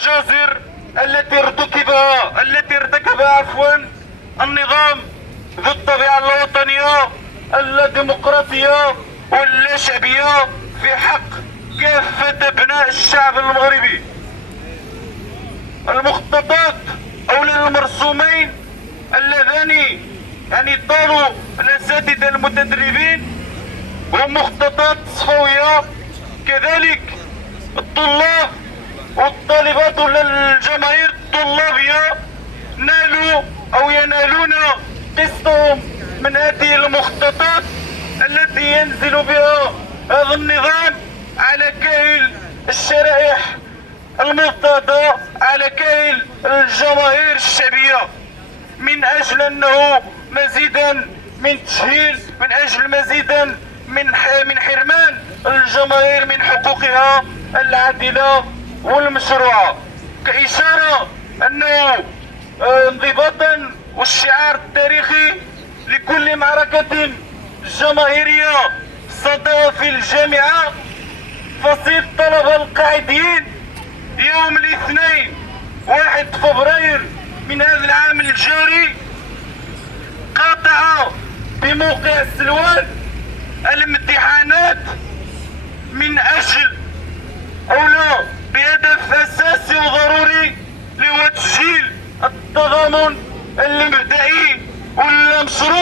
المجازر التي ارتكبها النظام ذو الطبيعة الوطنية اللاديمقراطية واللا شعبية في حق كافة أبناء الشعب المغربي. المخططات أو المرسومين اللذان يعني طالوا الأساتذة المتدربين هم مخططات صفوية. كذلك الطلاب والطالبات ولا الجماهير الطلابية نالوا أو ينالون قسطهم من هذه المخططات التي ينزل بها هذا النظام على كاهل الشرائح المضطهدة، على كاهل الجماهير الشعبية، من أجل أنه مزيدا من تجهيل، من أجل مزيدا من حرمان الجماهير من حقوقها العادلة والمشروعة. كإشارة أنه انضباطا والشعار التاريخي لكل معركة جماهيرية صدى في الجامعة، فصيل الطلبة القاعدين يوم الاثنين 1 فبراير من هذا العام الجاري قاطع بموقع السلوان الامتحانات من أجل أو لا بهدف أساسي وضروري اللي هو تسجيل التضامن المبدئي والمشروع